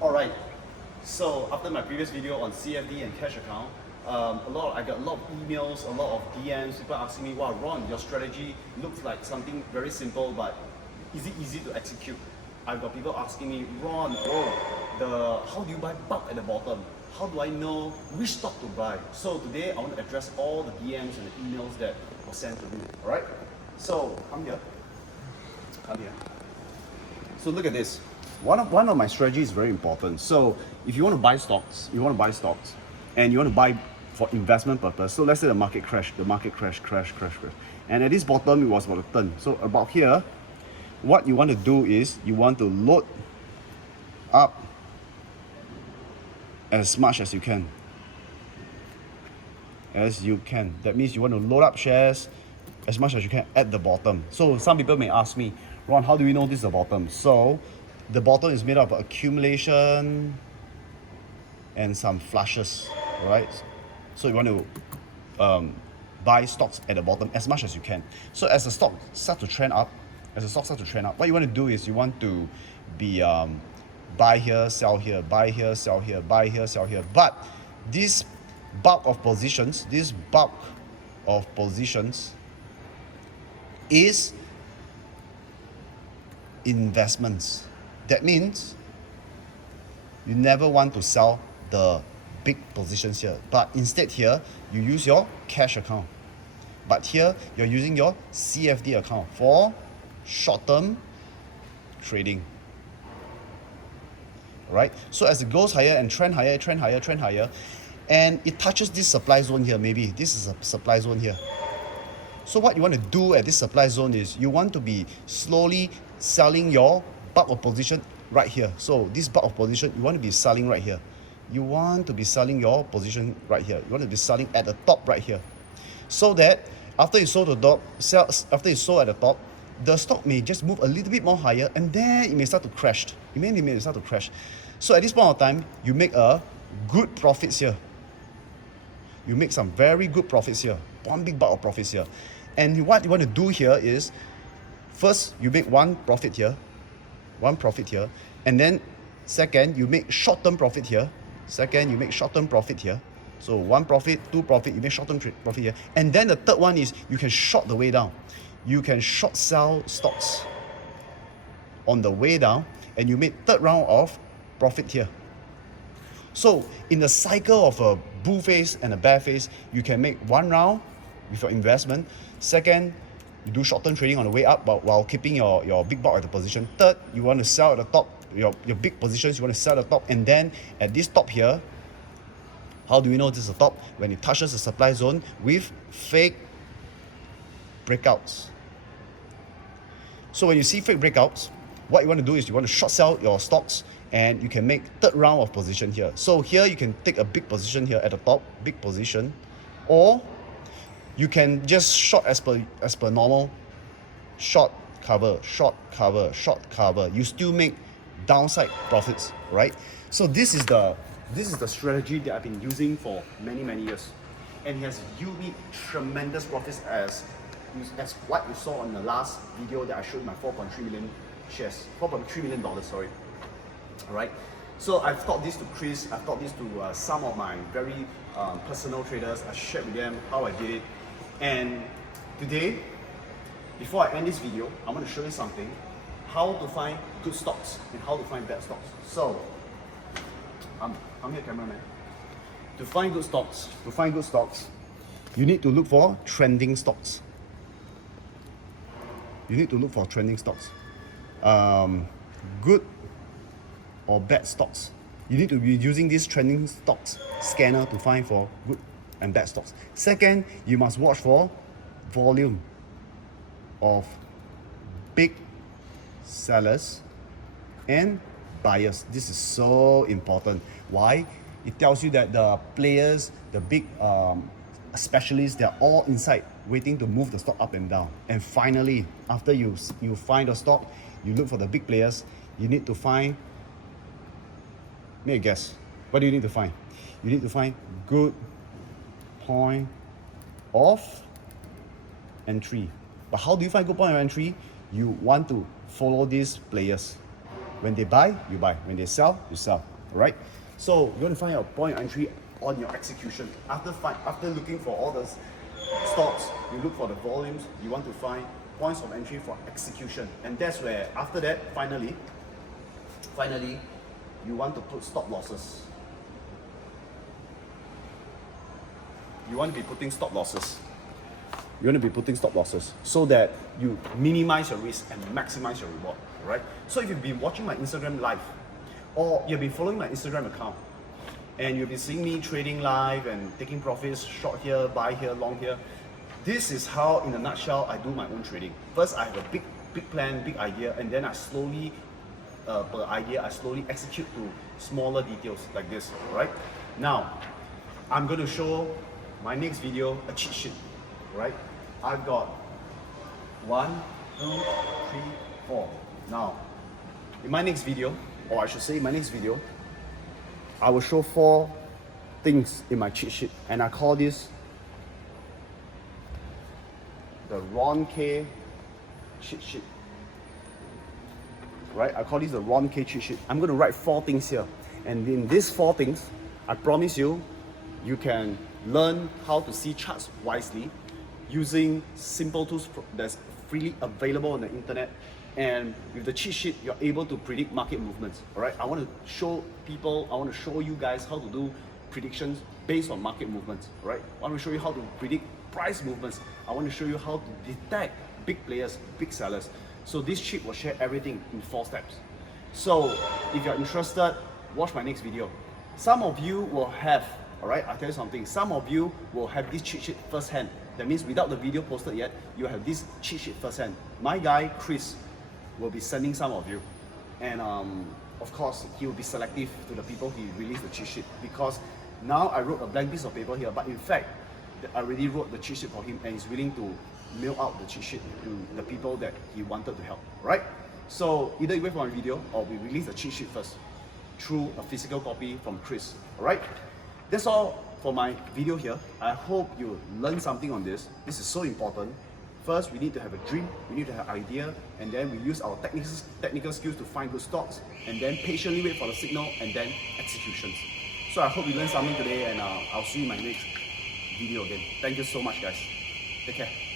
Alright, so after my previous video on CFD and cash account, I got a lot of emails, a lot of DMs, people asking me, wow, Ron, your strategy looks like something very simple, but is it easy to execute? I've got people asking me, Ron, how do you buy bulk at the bottom? How do I know which stock to buy? So today I want to address all the DMs and the emails that were sent to me. Alright? So come here. So look at this. One of my strategies is very important. So if you want to buy stocks, and you want to buy for investment purpose. So let's say the market crash, crash. And at this bottom, it was about a turn. So about here, what you want to do is you want to load up as much as you can. That means you want to load up shares as much as you can at the bottom. So some people may ask me, Ron, how do we know this is the bottom? So the bottom is made up of accumulation and some flushes, right? So you want to buy stocks at the bottom as much as you can. So as the stock starts to trend up, what you want to do is you want to be buy here, sell here, buy here, sell here, buy here, sell here. But this bulk of positions is investments. That means you never want to sell the big positions here, but instead here you use your cash account, but here you're using your CFD account for short-term trading. Right? So as it goes higher and trend higher, and it touches this supply zone here, maybe this is a supply zone here. So what you want to do at this supply zone is you want to be slowly selling your bulk of position right here. So this bulk of position, you want to be selling right here. You want to be selling your position right here. You want to be selling at the top right here. So that after you sold at the top, the stock may just move a little bit more higher and then it may start to crash. So at this point of time, you make a good profits here. You make some very good profits here. One big bulk of profits here. And what you want to do here is, first, you make one profit here. And then, second, you make short-term profit here. So one profit, two profit, you make short-term profit here. And then the third one is you can short the way down. You can short sell stocks on the way down and you make third round of profit here. So in the cycle of a bull phase and a bear phase, you can make one round with your investment. Second, you do short-term trading on the way up while keeping your big bulk at the position. Third, you want to sell at the top, your big positions, you want to sell at the top. And then at this top here, how do we know this is the top? When it touches the supply zone with fake breakouts. So when you see fake breakouts, what you want to do is you want to short sell your stocks and you can make third round of position here. So here you can take a big position here at the top, big position, or you can just short as per normal, short cover. You still make downside profits, right? So this is the strategy that I've been using for many years, and it has yielded me tremendous profits as what you saw on the last video that I showed my 4.3 million shares, $4.3 million, sorry. All right. So I've taught this to Chris. I've taught this to some of my very personal traders. I shared with them how I did it. And today, before I end this video, I'm going to show you something: how to find good stocks and how to find bad stocks. So, I'm here, cameraman. To find good stocks, you need to look for trending stocks. Good or bad stocks. You need to be using this trending stocks scanner to find for good and bad stocks. Second, you must watch for volume of big sellers and buyers. This is so important. Why? It tells you that the players, the big specialists, they're all inside waiting to move the stock up and down. And finally, after you find the stock, you look for the big players. You need to find, make a guess, what do you need to find? You need to find good point of entry. But how do you find good point of entry? You want to follow these players. When they buy, you buy. When they sell, you sell. Alright? So you want to find your point of entry on your execution. After looking for all the stocks, you look for the volumes, you want to find points of entry for execution. And that's where, after that, finally, you want to put stop losses. You want to be putting stop losses. You want to be putting stop losses so that you minimize your risk and maximize your reward, right? So if you've been watching my Instagram live, or you've been following my Instagram account, and you've been seeing me trading live and taking profits, short here, buy here, long here, this is how, in a nutshell, I do my own trading. First, I have a big plan, big idea, and then I slowly, per idea, I slowly execute to smaller details like this, right? Now, I'm going to show my next video a cheat sheet, right? I've got 1, 2, 3, 4. Now, in my next video, or I should say in my next video, I will show 4 things in my cheat sheet, and I call this the Ron K cheat sheet. Right? I call this the Ron K cheat sheet. I'm going to write 4 things here, and in these 4 things, I promise you, you can learn how to see charts wisely using simple tools that's freely available on the internet. And with the cheat sheet, you're able to predict market movements. All right, I want to show you guys how to do predictions based on market movements. All right, I want to show you how to predict price movements. I want to show you how to detect big players, big sellers. So this cheat will share everything in 4 steps. So if you're interested, watch my next video. Some of you will have, all right, I'll tell you something. Some of you will have this cheat sheet firsthand. That means without the video posted yet, you have this cheat sheet firsthand. My guy, Chris, will be sending some of you. And of course, he will be selective to the people he released the cheat sheet, because now I wrote a blank piece of paper here, but in fact, I already wrote the cheat sheet for him, and he's willing to mail out the cheat sheet to the people that he wanted to help, right? So either you wait for my video, or we release the cheat sheet first through a physical copy from Chris, all right? That's all for my video here. I hope you learned something on this. This is so important. First, we need to have a dream, we need to have an idea, and then we use our technical skills to find good stocks, and then patiently wait for the signal, and then executions. So I hope you learned something today, and I'll see you in my next video again. Thank you so much, guys. Take care.